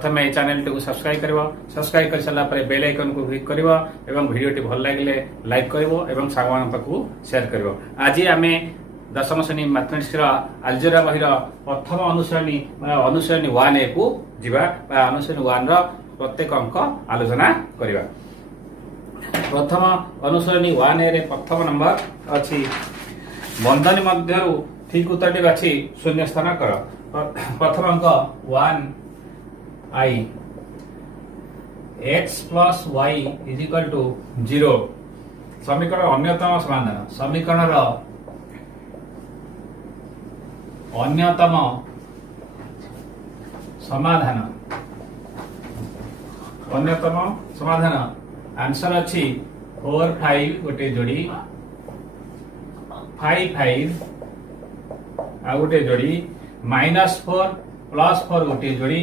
प्रथम ए channel T subscribe करिवो subscribe कर सारा पर बेल आइकन को क्लिक करिवो एवं वीडियो टी भल लागिले लाइक करिवो एवं सागवान पाखु शेयर करिवो। आज आमे दशम श्रेणी मैथमेटिक्स अलजेब्रा बहिर प्रथम अनुश्रेणी अनुश्रेणी 1A को जीवा अनुश्रेणी 1 रो प्रत्येक अंक आलोचना करिवा। प्रथम अनुश्रेणी 1A रे प्रथम नंबर अछि बंधनी मध्यरु ठीक उत्तरटी बाछि शून्य स्थान कर। प्रथम अंक 1I x plus y is equal to 0 समीकरण अन्यतम समाधान। समीकरण अन्यतम समाधान आंसर अच्छी 4 5 गोटे जोड़ी 5 5 आ गोटे जोड़ी -4 + 4 गोटे जोड़ी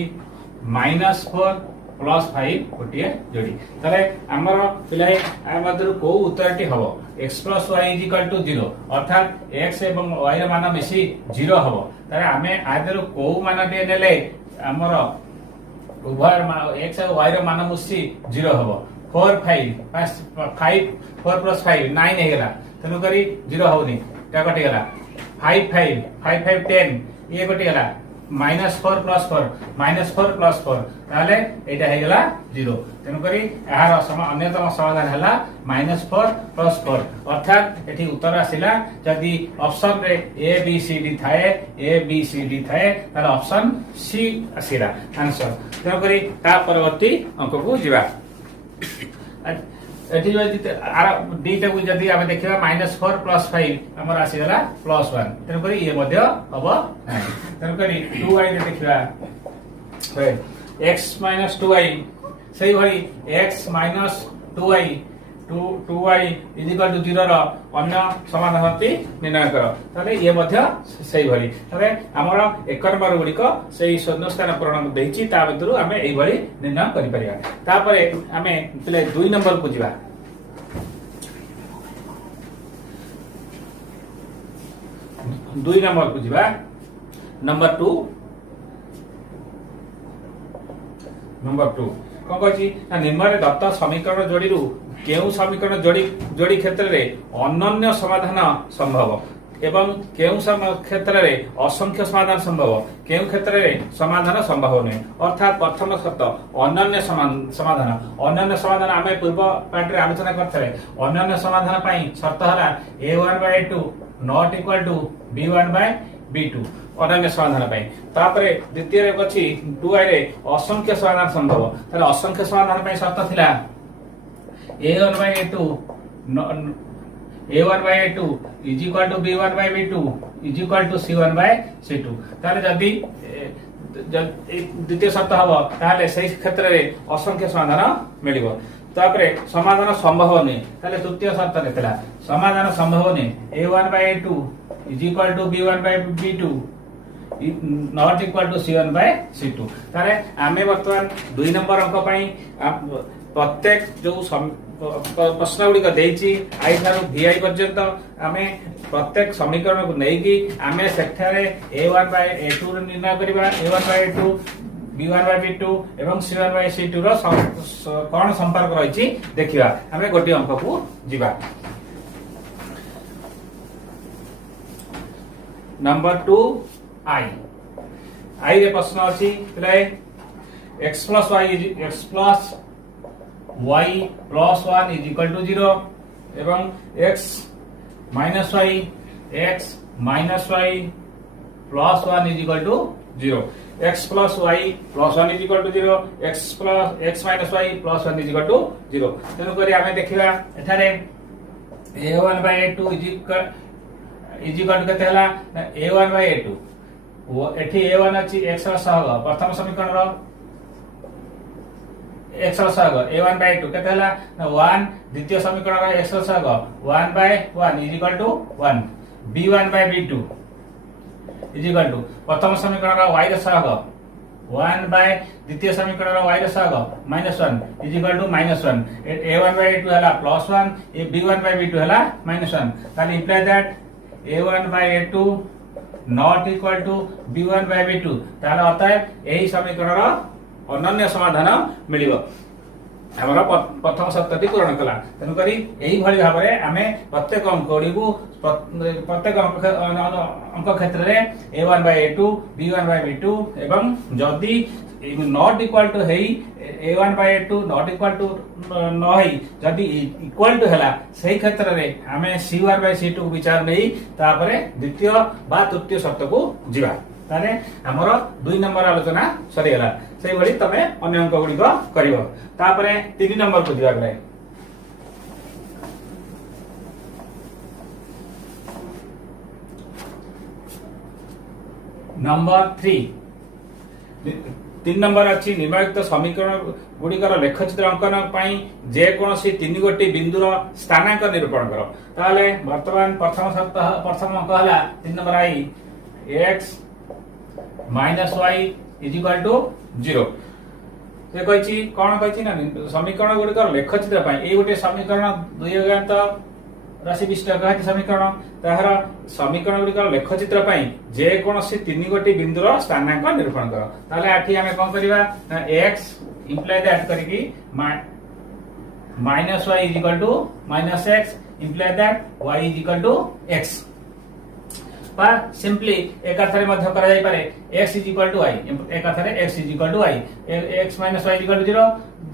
-4 + 5 गोटे जोड़ी। ताले हमर पिलाय आ मधुर को उत्तरटी हबो x + y = 0 अर्थात x एवं y ର मान मिसी 0 हबो। ताले आमे आदर को मानटे नेले हमर उभय x और y ର मान मिसी 0 हबो। 4 5 5 4 + 5 9 हे गेला तनु करी 0 होनी ता कटि गेला 5 5 5 5 10 ये कटि गेला -4 + 4 -4 + 4 ताले एटा हे गेला 0 तनु करी एहार अन्यतम समाधान हला -4 + 4 अर्थात एठी उत्तर आसिला जदी ऑप्शन रे ए बी सी डी थाए तार ऑप्शन सी आसिला आंसर। तनु करी ता परवर्ती अंक को जिबा एठी डी टा को जदी आमे देखिबा -4 + 5 हमर आसी गेला +1 तनु करी ये मध्य हबो नाही। तनु करी 2i रे देखिबा x - 2i सही भली x - 2i 2i = 0 रो अन्य समाधानती निर्णय कर तले ये मध्य सही भली। तबे हमर एक नंबर गुडी को सही शून्य स्थान पूर्ण देछि ता बदरु हमें एई भली निर्णय करि परिया। ता परे हमें पले 2 नंबर को जिबा 2 नंबर को जिबा नंबर 2 कौन कही निम्न दत्त समीकरण जोड़ी केउ समीकरण जोड़ी क्षेत्र में अनन्य समाधान संभव एवं केउ क्षेत्र में असंख्य समाधान संभव केउ क्षेत्र में समाधान संभव नहीं। अर्थात प्रथम शर्त अनन्य समाधान आम पूर्व पार्ट रे आलोचना करते अनन्य समाधान पाई शर्त है a1/a2 not equal to b1/b2 अनन्य समाधान पाई। तापरे द्वितीय रे अछि 2i रे असंख्य समाधान संभव ताले असंख्य समाधान पाई शर्त थिला a1/a2 is equal to b1/b2 is equal to c1/c2 ताले जदी द्वितीय शर्त हबो ताले सही क्षेत्र रे असंख्य समाधान मिलिबो। तापरे समाधान संभव नहीं ताले तृतीय शर्त नेतला समाधान संभव नहीं a1/a2 is equal to b1/b2 not equal to c1/c2 तारे आमे वर्तमान 2 नंबर अंक पई प्रत्येक जो प्रश्न गुडी को देछि आई थारु vi पर्यंत आमे प्रत्येक समीकरण को नेकी आमे सेठारे a1/a2 निर्णय करिबा a1/a2 b1/b2 एवं c1/c2 रो कोन संपर्क रहिछि देखिबा। आमे गोटी अंक को जिबा नंबर 2 आई रे प्रश्न अछि x plus y plus 1 is equal to 0 एवं x minus y plus 1 is equal to 0 x plus y plus 1 is equal to 0 x minus y plus 1 is equal to 0 तेनु करी आमे देखिबा एठारे a1/a2 is equal to केते हला a1/a2 एठी a1 अछि x रो सहग प्रथम समीकरण रो x रो सहग a1/2 केते हला 1 द्वितीय समीकरण रो x row सहग 1/1 is equal to 1 b1/b2 is equal to प्रथम समीकरण रो y रो सहग 1 by द्वितीय समीकरण रो y row सहग -1 is equal to -1 a1/a2 हला +1 ए b1/b2 हला -1 ताली imply that a1/a2 not equal to b1/b2 ताले अतः एही समीकरण अनन्य समाधान मिलिबो। हमर प्रथम शर्तटी पूर्ण कला तेणु करी एही भली भाव में आमे प्रत्येक अंक गुड़िकु प्रत्येक अंक क्षेत्र में a1/a2 b1/b2 एवं जदि नॉट इक्वल टू हेई a1/a2 नॉट इक्वल टू न हेई जदि इक्वल टू हैला सही क्षेत्र में आमे c1/c2 विचार नहीं तापरे द्वितीय बा तृतीय शर्त को जीवा तारे हमर 2 नंबर आलोचना सरी गेला सेही भली तमे अन्य अंक गुड़िक करिवो तापरे 3 नंबर को जीवा गले नंबर 3 नंबर अच्छी निम्नलिखित समीकरण गुड़िकर लेखचित्र अंकन पाई जे कोनोसी 3 गोटी बिंदुर स्थानांक निरूपण करो ताले वर्तमान प्रथम अंक हला 3 नंबर आई x minus y is equal to 0 से कहिछि कोन कहिछि ना समीकरण गुड़िकर लेखचित्र पाई ए गोटे समीकरण द्विघात राशि विशिष्ट कहति समीकरण ताहर समीकरण गुड़िकर लेखचित्र पाई जे कोनोसी 3 गोटी बिंदुर स्थानांक निरूपण करो ताले आठी हमें कोन करबा ना x इंप्लाई दैट करके minus y is equal to minus x imply that y is equal to x बा सिंपली एक अर्थरे मध्य करा जाय पारे x is equal to y एक अर्थरे x is equal to y x minus y is equal to 0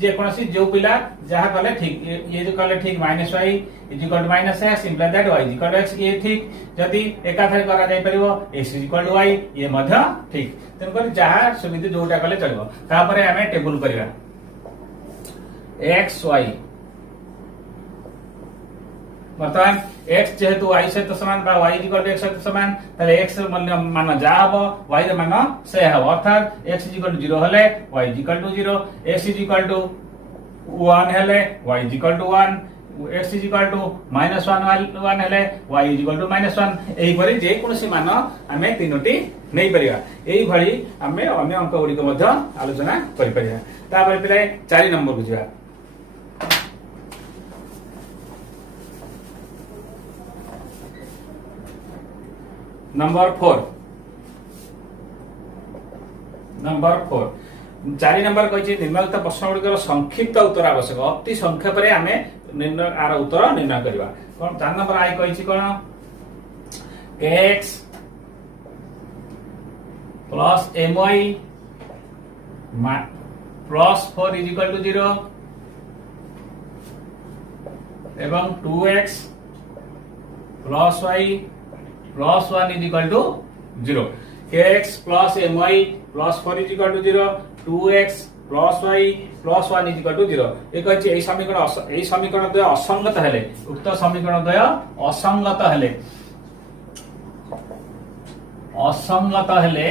जे कोनोसी जो पिला जहा कले ठीक ये जो कले ठीक minus y is equal to minus x imply that y is equal to x ये ठीक जदी एक अर्थरे करा जाय परिबो x is equal to y ये मध्य ठीक तेन कर जहा सुविधा जोटा कले चलबो तापरे हमें टेबल करिवा x y वर्तमान x जेहेतु y सहित समान बा y इक्वल टू x सहित समान ताले x मूल्य मान जा हबो y रे मान से हबो अर्थात x इक्वल टू 0 हले y equal to 0 x equal to 1 हले y equal to 1 x equal to -1 हले y इक्वल टू -1 एही परि जे कोनसी मान हमें तीनोटी नै परिया एही भली हमें अन्य अंक गुडी को मध्य आलोचना करि परिया तापर पिले 4 नंबर को जिया नंबर 4 4 नंबर कहि निम्नलिखित प्रश्न गुड़िकर संक्षिप्त उत्तर आवश्यक अति संक्षेप रे हमें निर्णय आर उत्तर निर्णय करबा कोन 4 नंबर आई कहि कोन x plus my plus 4 is equal to 0 एवं 2x plus y plus 1 is equal to 0 x plus my plus 4 is equal to 0 2x plus y plus 1 is equal to 0 एक अछि एई समीकरण द्वय असंगत हेले उक्त समीकरण द्वय असंगत हेले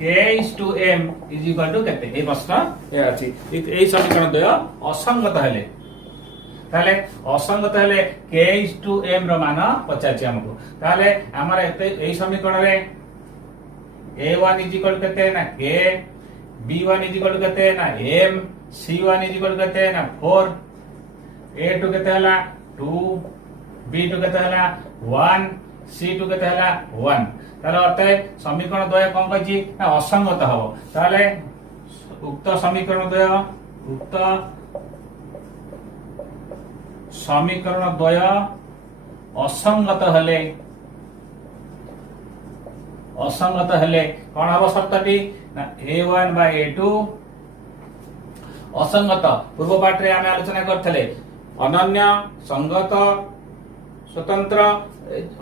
k is to m is equal to केते ए प्रश्न ए अछि एई समीकरण द्वय असंगत हेले ताले असंगत हेले k is to m रो मान पचाछि हमको ताले हमर एई समीकरण रे a1 is equal to केते ना k b1 is equal to केते ना m c1 is equal to केते ना 4 a2 केते हला 2 b2 केते हला 1 c2 केते हला 1 ताले अर्थ समीकरण द्वय कोन कहछि ना असंगत हबो ताले उक्त समीकरण द्वय असंगत हेले कोन हबो शर्तटी ना a1/a2 असंगत पूर्व पाठ रे हम आलोचना करथले अनन्य संगत स्वतंत्र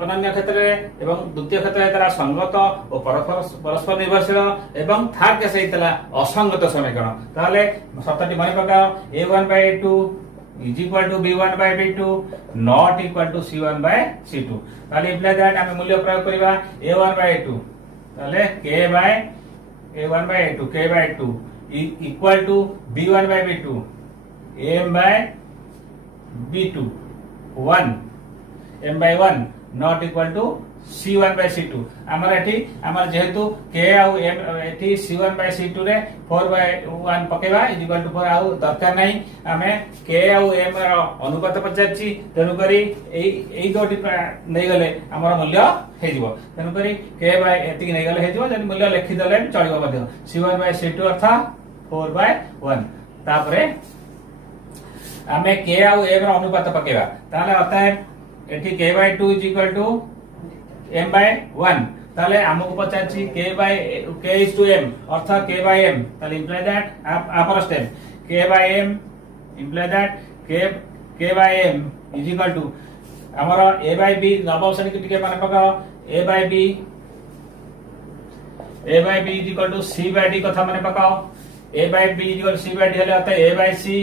अनन्य क्षेत्र एवं द्वितीय क्षेत्र है संगत और परस्पर निर्भरशील एवं थर्ड केस है असंगत समीकरण ताले शर्तटी मन प्रकार a1/a2 is equal to b1/b2 not equal to c1/c2 ताले इम्प्लाई दैट हम मूल्य प्रयोग करबा a1/a2 ताले a1/a2 k/2 equal to b1/b2 m/b2 1 m/1 not equal to C1 by C2 हमर एठी हमर जेहेतु k आउ m एठी C1 by C2 रे 4 by 1 पकेबा इज इक्वल टू 4 आउ दरकार नाही हमें k आउ m रो अनुपात पचाची तेनु करी एई दोटी नै गले हमर मूल्य हे जिवो तेनु करी k by एति नै गले हे जिवो जन मूल्य लिखि दले चलिबो मध्य C1 by C2 अर्थात 4 by 1 तापरे हमें k आउ m रो अनुपात पकेबा ताले अर्थात एठी k by 2 is equal to m by 1 ताले हमको पचाची k is to m अर्थात k by m ताले imply that upper step k by m imply that k by m is equal to हमारा a by b नव श्रेणी के टिके माने पकाओ a by b is equal to c by d कथा माने पकाओ a by b is equal to c by d हेले आता है a by c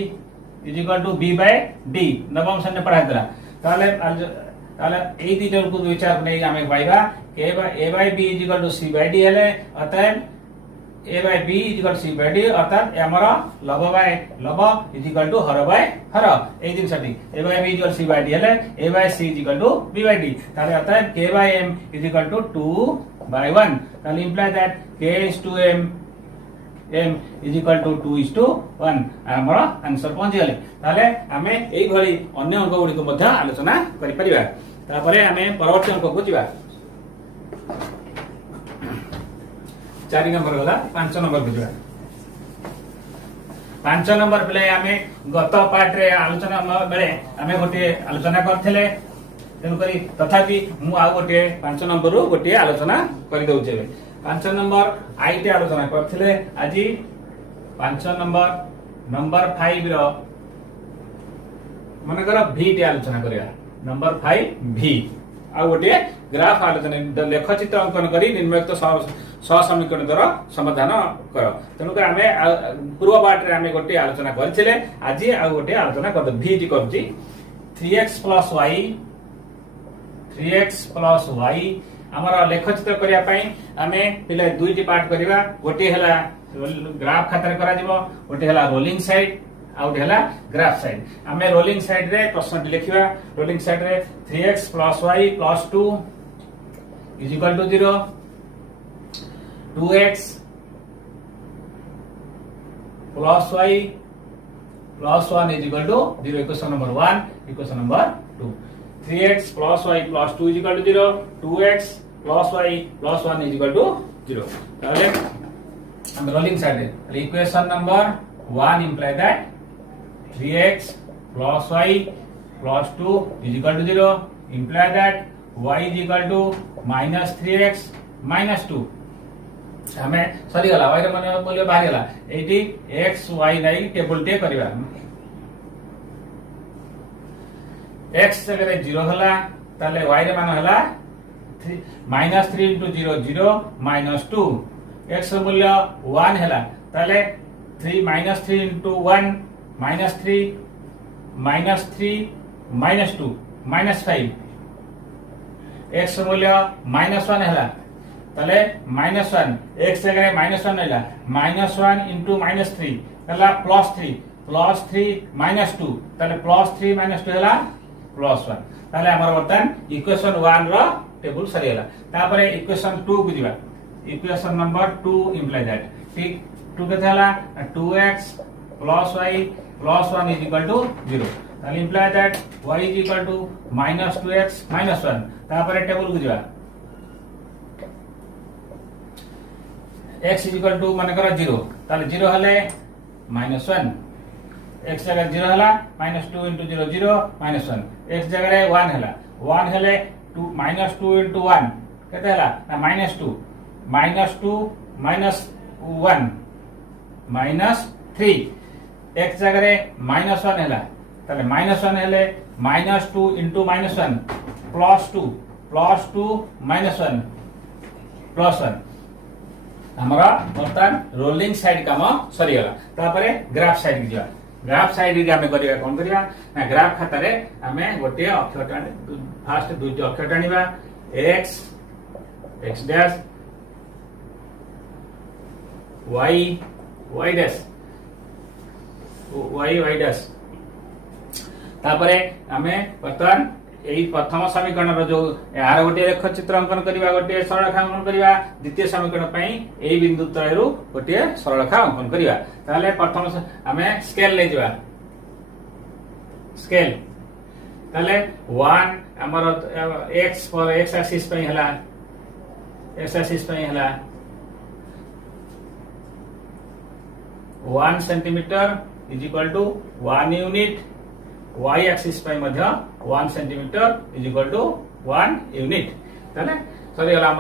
is equal to b by d नवम श्रेणी में पढ़ाया था ताले ताले ए दी जन को विचार नहीं हमें पाएगा a by b is equal to c by d हेले अतः a by b is equal to c by d अर्थात हमारा love by love is equal to her by हर ए दिन सटी a by b is equal to c by d हेले a by c is equal to b by d ताले अतः k by m is equal to 2 by 1 ताले imply that k is to m is equal to 2 is to 1 हमारा answer पहुंची गले ताले हमें एई भली अन्य अंक गुडी को मध्य आलोचना करि परिबा तापरे हमें परवर्ती अंक को जिबा 4 नंबर गला 5 नंबर को जिबा 5 नंबर प्ले हमें गत पार्ट रे आलोचना बेले हमें गोटे आलोचना करथिले तेनु करी तथापि मु आ गोटे 5 नंबर रो गोटे आलोचना करि दउछे 5 नंबर आईटी आलोचना करथिले आजी 5 नंबर 5 रो मनकर v टी आलोचना करिया नंबर 5 v आ गोटे ग्राफ आलोचना लेखचित्र अंकन करी निर्मित सहसमीकरण दर समाधान कर तेनु हमें पूर्व पार्ट रे हमें गोटे आलोचना करथिले आजी आ गोटे आलोचना कर v टी करछि 3x plus y हमारा लेखचित्र करिया पई हमें पिले दुईटी पार्ट करिवा गोटे हला ग्राफ खातर करा जिवो गोटे हला रोलिंग साइड आ गोटे हला ग्राफ साइड हमें रोलिंग साइड रे प्रश्न लिखिवा रोलिंग साइड रे 3x plus y plus 2 is equal to 0 2x plus y plus 1 is equal to 0 equation number 1 equation number 2 3x plus y plus 2 is equal to 0 2x plus y plus 1 is equal to 0 ताले हम rolling side है equation number 1 imply that 3x plus y plus 2 is equal to 0 imply that y is equal to minus 3x minus 2 हमें सरी गला y रे माने मूल्य बाहर गला एटी x y नै टेबल टे करबा x जगह 0 हला ताले y रे मान हला minus 3 into 0 0 minus 2 x मूल्य 1 हला ताले 3 minus 3 into 1 minus 3 minus 3 minus 2 minus 5 x मूल्य minus 1 हला ताले minus 1 x जगह minus 1 हला minus 1 into minus 3 हला plus 3 minus 2 ताले plus 3 minus 2 हला plus 1 ताले हमर बर्तन इक्वेशन 1 रो टेबल सरी हला तापरे इक्वेशन 2 को दिबा इक्वेशन नंबर 2 इंप्लाई दैट ठीक 2 के हला 2x plus y plus 1 is equal to 0 ताले imply that y is equal to minus 2x minus 1 तापरे टेबल को दिबा x is equal to माने कर 0 ताले 0 हले minus 1 x जगह 0 हला minus 2 into 0 0 minus 1 x जगह 1 हला 1 हले 2 minus 2 into 1 केते हला ना minus 2 minus 1 minus 3 x जगह minus 1 हला ताले minus 1 हले minus 2 into minus 1 plus 2 minus 1 plus 1 हमारा बर्तन रोलिंग साइड काम सरी गला तापरे ग्राफ साइड की जा ग्राफ साइड रे हमें करिया कोन करिया ना ग्राफ खाता रे हमें गोटे अक्षर टाणी फास्ट दुईटी अक्षर टाणीबा x dash y dash y dash तापरे हमें बर्तन यही प्रथम समीकरण जो यार गोटे रेखचित्र अंकन करवा गोटे सरलरेखा अंकन करवा द्वितीय समीकरण पई एई बिंदु तळरू गोटे सरलरेखा अंकन करवा ताले प्रथम आमे स्केल ले जवा स्केल ताले 1 हमर x पर x एक्सिस पई हला x एक्सिस पई हला 1 centimetre is equal to 1 unit y axis पई मध्य 1 centimetre is equal to 1 unit ताले सरी गला हम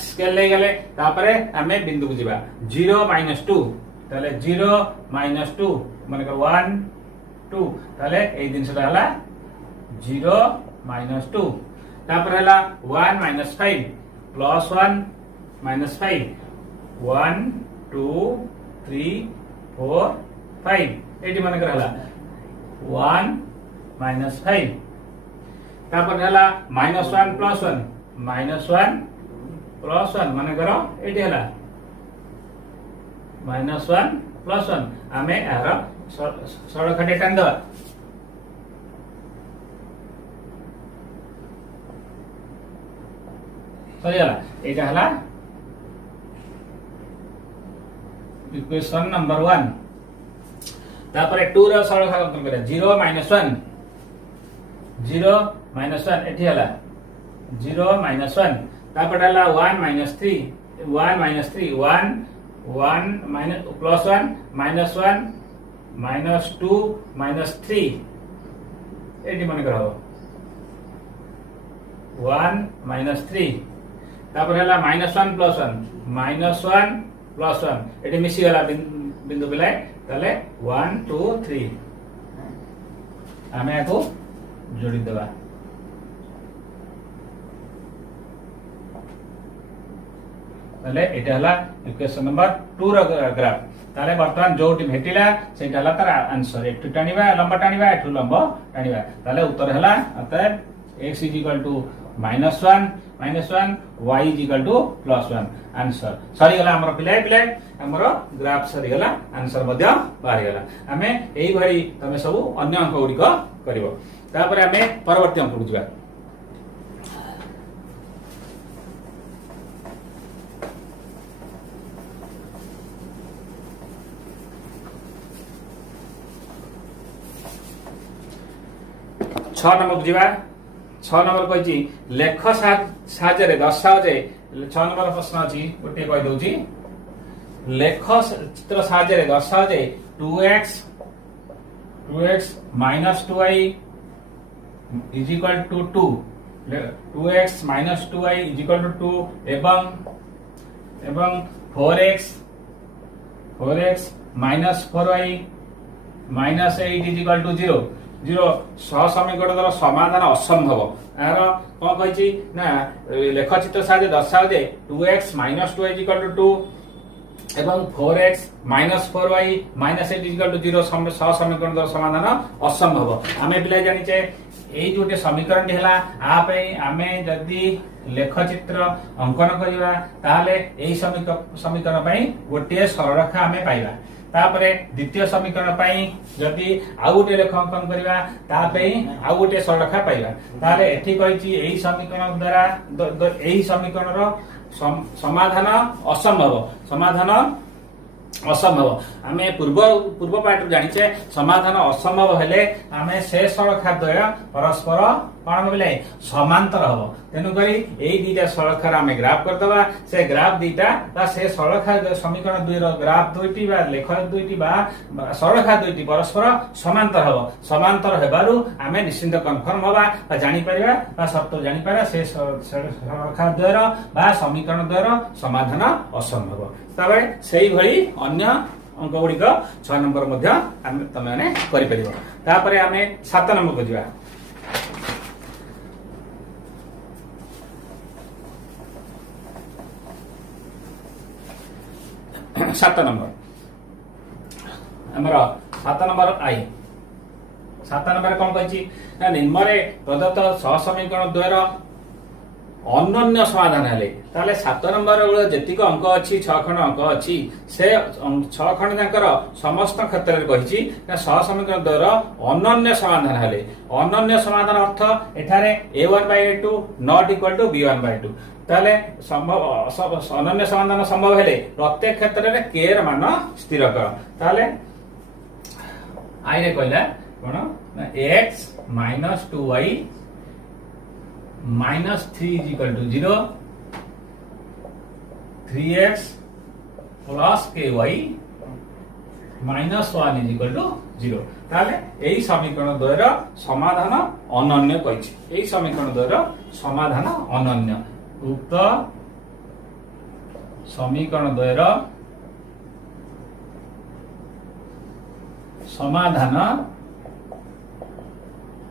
स्केल ले गेले तापरे हमें बिंदु को जीवा 0 - 2 ताले 0 - 2 माने 1 2 ताले ए दिन से हला 0 - 2 तापर हला 1 - 5 प्लस 1 - 5 1 2 3 4 5 एटी माने हला 1 - 5 तापर हला -1 + 1 -1 + 1 माने करो एटी हला -1 + 1 आमे यार सरल खटे टान दवा सरी हला एटा हला इक्वेशन नंबर 1 तापर 2 रो सरल खा अंकन करे 0 - 1 0 - 1 एठी हला 0 - 1 तापर हला 1 - 3 1 - 3 1 1 + 1 -1 -2 -3 एठी मन करो 1 - 3 तापर हला -1 + 1 -1 + 1 एठी मिसी गला बिंदु बिलाय ताले 1 2 3 आमे को जोड़ी देबा ताले एटा हला इक्वेशन नंबर 2 रो ग्राफ ताले वर्तमान जोटी भेटिला सेटा हला तार आंसर एटु टाणीबा लंबा टाणीबा एटु लंबा टाणीबा ताले उत्तर हला अतः x = -1 y = +1 आंसर सरी गला हमर पिलाय पिलाय हमर ग्राफ सरी गला आंसर मध्य बाहर गला हमें एई भरी तमे सब अन्य अंक गुडी को करिवो तापर हमें परवर्ती अंक को जिबा 6 नंबर जीवा 6 नंबर कहि लेख साहाय्य रे दर्शाओ जे 6 नंबर प्रश्न अछि गोटे कहि दउची लेख चित्र साहाय्य रे दर्शाओ जे 2x - 2y = 2 2x - 2y = 2 एवं 4x - 4y - 8 = 0 0 समीकरण समाधान असंभव यार कौन कही ना लेखचित्र साहाय्य दर्शाओ जे 2x - 2y = 2 एवं 4x - 4y - 8 = 0 समीकरण समाधान असंभव आमे पिला जानिचे एई जोटे समीकरण हला आ पे आमे जदी लेखचित्र अंकन करिवा ताले एई समीकरण पई गोटे सरलरेखा आमे पाइबा तापरे द्वितीय समीकरण पई जदी आ गोटे लेख अंकन करिवा ता पई आ गोटे सरलरेखा पाइबा ताले एठी कहिची एई समीकरण द्वारा एई समीकरणर समाधान असंभव आमे पूर्व पाठ जानिचे समाधान असंभव हेले आमे से सरलरेखा द्वय परस्पर कोन बोले समांतर हबो तेनु करी एई दीटा सरलरेखा आमे ग्राफ कर दबा से ग्राफ दीटा बा से सरलरेखा समीकरण 2 रो ग्राफ दुईटी बा लेख दुईटी बा सरलरेखा दुईटी परस्पर समांतर हेबारु आमे निश्चित कन्फर्म हबा बा जानि परिबा बा शर्त जानि पारा से सरलरेखा द्वय रो बा समीकरण द्वय रो समाधान असंभव तबे सेही भली अन्य अंक गुड़िक 6 नंबर मध्य तमे माने करि परिबो तापरे आमे 7 नंबर को जिबा 7 नंबर हमर 7 नंबर आई 7 नंबर कोन कहछि ना निम्न रे प्रदत्त सहसमीकरण द्वयर ଅନନ୍ୟ ସମାଧାନ ହେଲେ ତାହେଲେ 7 ନମ୍ବର ବେଳେ ଯେତିକି ଅଙ୍କ ଅଛି 6 ଖଣ୍ଡ ଅଙ୍କ ଅଛି ସେ 6 ଖଣ୍ଡ ଯାଙ୍କର ସମସ୍ତ କ୍ଷେତ୍ରରେ କହିଛି ନା ସହସମୀକରଣ ଦ୍ୱୟର ଅନନ୍ୟ ସମାଧାନ ହେଲେ ଅନନ୍ୟ ସମାଧାନ ଅର୍ଥ ଏଠାରେ a1/a2 not equal to b1/2 ତାହେଲେ ଅନନ୍ୟ ସମାଧାନ ସମ୍ଭବ ହେଲେ ପ୍ରତ୍ୟେକ କ୍ଷେତ୍ରରେ k ର ମାନ ସ୍ଥିର କର ତାହେଲେ i ରେ କହିଲା କଣ ନା x - 2y -3 is equal to 0 3x plus ky -1 is equal to 0 তাহলে এই সমীকরণ দ্বয়ের সমাধান অনন্য কইছি এই সমীকরণ দ্বয়ের সমাধান অনন্য উক্ত সমীকরণ দ্বয়ের সমাধান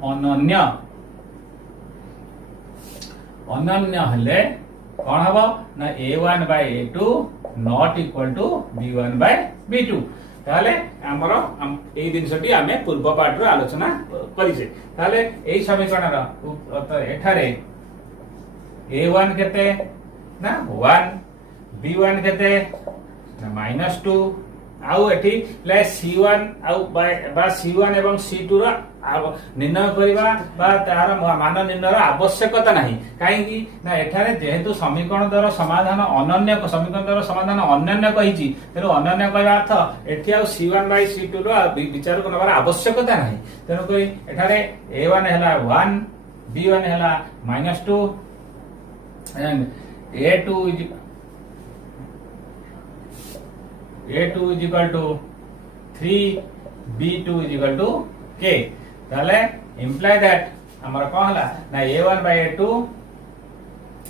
অনন্য ଅନନ୍ୟ ହେଲେ କଣ ହବ ନା a1/a2 not equal to b1/b2 ତାହେଲେ ଆମର ଏଇ ଜିନିଷଟି ଆମେ ପୂର୍ବ ପାଠରୁ ଆଲୋଚନା କରିଛେ ତାହେଲେ ଏଇ ସମୀକରଣର ଏଠାରେ a1 କେତେ ନା 1 b1 କେତେ ନା -2 ଆଉ ଏଠି c1 ଆଉ ବା c1 ଏବଂ c2 ର ନିର୍ଣ୍ଣୟ କରିବା ବା ତାର ମାନ ନିର୍ଣ୍ଣୟର ଆବଶ୍ୟକତା ନାହିଁ କାହିଁକି ନା ଏଠାରେ ଯେହେତୁ ସମୀକରଣ ଦ୍ୱାରା ସମାଧାନ ଅନନ୍ୟ ସମୀକରଣ ଦ୍ୱାରା ସମାଧାନ ଅନନ୍ୟ କହିଛି ତେଣୁ ଅନନ୍ୟ କହିବା ଅର୍ଥ ଏଠି ଆଉ c1/c2 ର ବିଚାରକୁ ନେବାର ଆବଶ୍ୟକତା ନାହିଁ ତେଣୁକରି ଏଠାରେ a1 ହେଲା 1 b1 ହେଲା -2 and a2 is equal to 3 b2 is equal to k তাহলে ইমপ্লাই দ্যাট আমার কোন হলা না a1/a2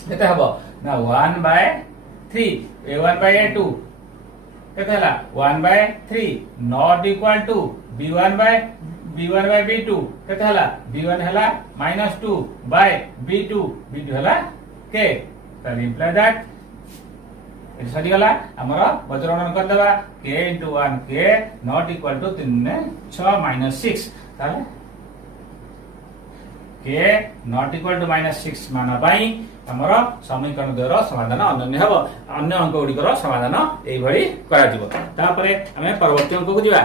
কেতে হবো না 1/3 a1/a2 কেতে হলা 1/3 not equal to b1/b2 কেতে হলা b1 হলা -2 by b2 হলা k তাহলে ইমপ্লাই দ্যাট এটা সরি গলা আমরা বজ্রগণন করে দেবা k * 1 k not equal to 3 6 6 তাহলে k not equal to -6 मान पाई हमर समीकरण द्वयर समाधान अनन्य हबो अन्य अंक गुडिकर समाधान एई भଳି करा जिवो तापरे हमें परवर्ती अंक को जिवा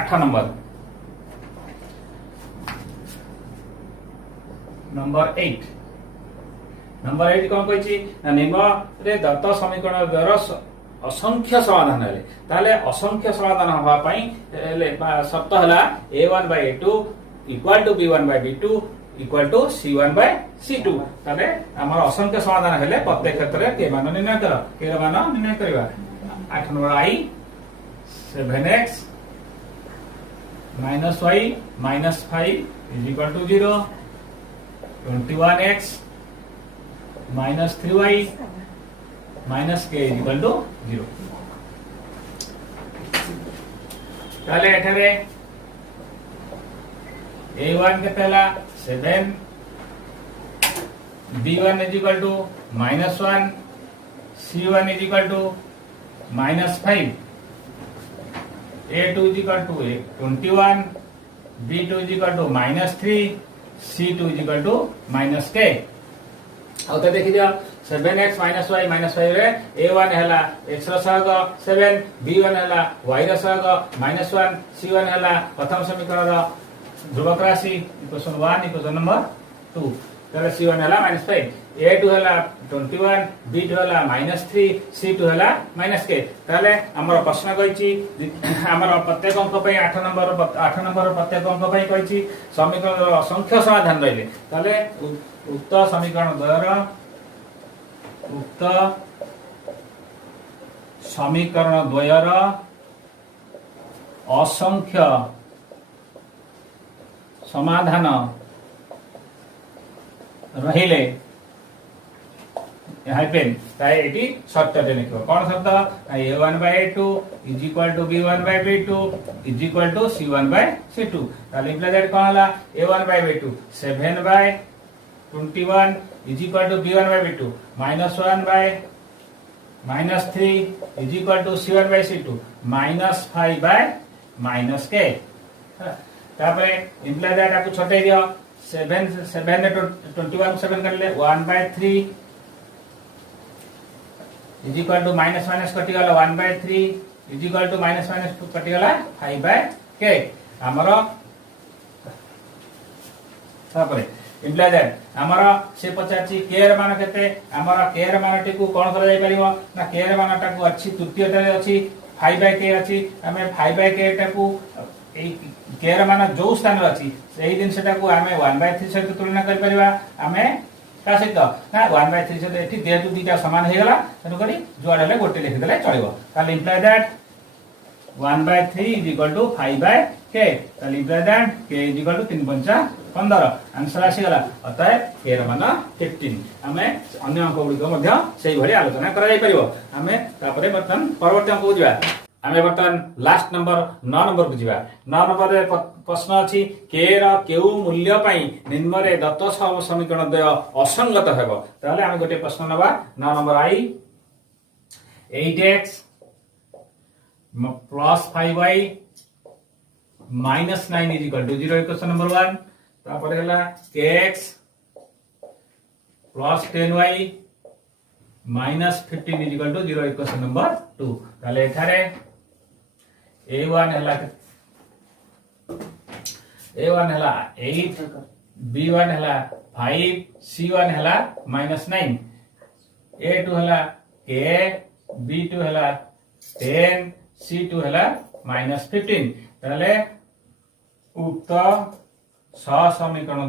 8 नंबर 8 नंबर 8 कौन कहिछि ना निम्न रे दत्त समीकरण द्वारा असंख्य समाधान हेले ताले असंख्य समाधान हवा पई शर्त हला a1/a2 equal to b1/b2 equal to c1/c2 ताले हमर असंख्य समाधान हेले प्रत्येक क्षेत्र रे के मान निर्णय कर के मान निर्णय करबा 8 number i 7x -y -5 is equal to 0 21x -3y -k is equal to 0 ताले एठारे a1 केतेला 7 b1 is equal to -1 c1 is equal to -5 a2 is equal to 21 b2 is equal to -3 c2 is equal to -k ଆଉ ତ ଦେଖି ଦିଅ 7x - y -5 रे a1 ହେଲା x ର ସହଗ 7 b1 ହେଲା y ର ସହଗ -1 c1 ହେଲା प्रथम समीकरण ର ध्रुवक राशि इक्वेशन 1 इक्वेशन नंबर 2 ताले c1 ହେଲା -5 a2 ହେଲା 21 b2 ହେଲା -3 c2 ହେଲା -k ताले हमर प्रश्न कहिछि हमर प्रत्येक अंक पई 8 नंबर प्रत्येक अंक पई कहिछि समीकरण असंख्य समाधान रहिले ताले उक्त समीकरण द्वारा उक्त समीकरण द्वयर असंख्य समाधान रहिले हाइपेन ताई एटी शर्त लिखो कौन शर्त a1/a2 is equal to b1/b2 is equal to c1/c2 ताले इम्प्लाई दैट कोन हला a1/b2 7/21 is equal to b1/b2 -1/3 -3 is equal to C1 by C2 -5 by -k तापर इंप्लाई दैट आपको छोटे दियो 7 7 21 7 कर ले 1/3 is equal to minus minus कटि गला 1/3 is equal to minus minus कटि गला 5/k हमर तापर इंप्लाई दैट हमर से पचाची k र मान केते हमर k र मान टिकु कोन करा जाय परिबो ना k र मान टाकु अछि तृतीयता रे अछि 5/k अछि हमें 5/k टाकु k ର ମାନ जो स्थान अछि सेही दिन सेटा को हमें 1/3 सहित तुलना कर परिबा हमें का सहित ना 1/3 सहित एठी जेतु दीटा समान हे गला तनो करी जोड हेले गोटे लिखि देले चलिबो ताले imply that 1/3 is equal to 5/k ताले imply that k is equal to 3 5 15 answer आसी गला अतः k ର मान 15 हमें अन्य अंक गुडी को मध्ये सेही भली आलोचना करा जाय परिबो हमें तापरे बर्तन परवर्ती अंक को जिबा हमें बर्तन लास्ट नंबर 9 नंबर को जिबा 9 नंबर रे प्रश्न अछि k ର केउ मूल्य पई निम्न रे दत्त समीकरण द्वय असंगत हेबो ताले हम गोटे प्रश्न नबा 9 number I 8x plus 5y minus 9 is equal to 0 equation number 1 तापर हला kx plus 10y minus 15 is equal to 0 equation number 2 ताले एठारे a1 हला 8 b1 हला 5 c1 हला -9 a2 हला k b2 हला 10 c2 हला -15 ताले उक्त समीकरण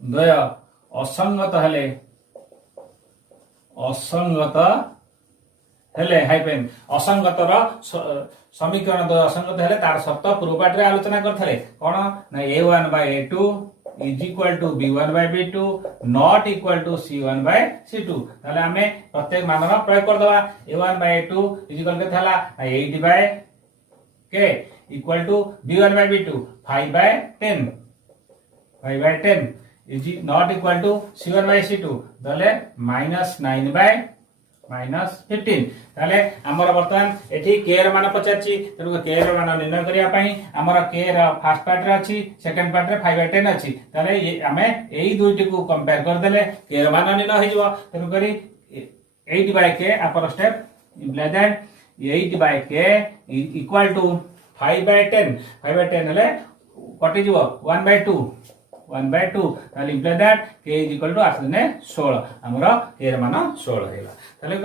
द्वय असंगत हेले हाइपेन असंगत रो समीकरण द्वय असंगत हेले तार शर्त पूर्व पाठ रे आलोचना करथले कोन ना a1 by a2 is equal to b1 by b2 not equal to c1 by c2 ताले हमें प्रत्येक मान रो प्रयोग कर दवा a1 by a2 is equal के थला 8 by k equal to b1 by b2 5 by 10 is not equal to c1 by c2 ताले -9 by -15 ताले हमर वर्तमान एठी k र मान पचाची तनु k र मान निर्णय करिया पई हमर k र फर्स्ट पार्ट रे अछि सेकंड पार्ट रे 5/10 अछि ताले हमें एई दुईटी को कंपेयर कर देले k र मान निर्णय होई जबो तनु करी 8/k upper step imply that 8/k equal to 5/10 हेले कटि जबो 1/2 ताले imply that k is equal to 8 ने 16 हमर k र मान 16 हेला ताले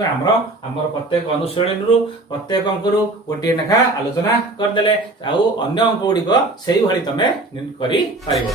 हमर प्रत्येक अनुशीलन रु प्रत्येक अंक रु गोटे नेखा आलोचना कर देले आउ अन्य अंक गुडी को सेही भली तमे करि पारिबो।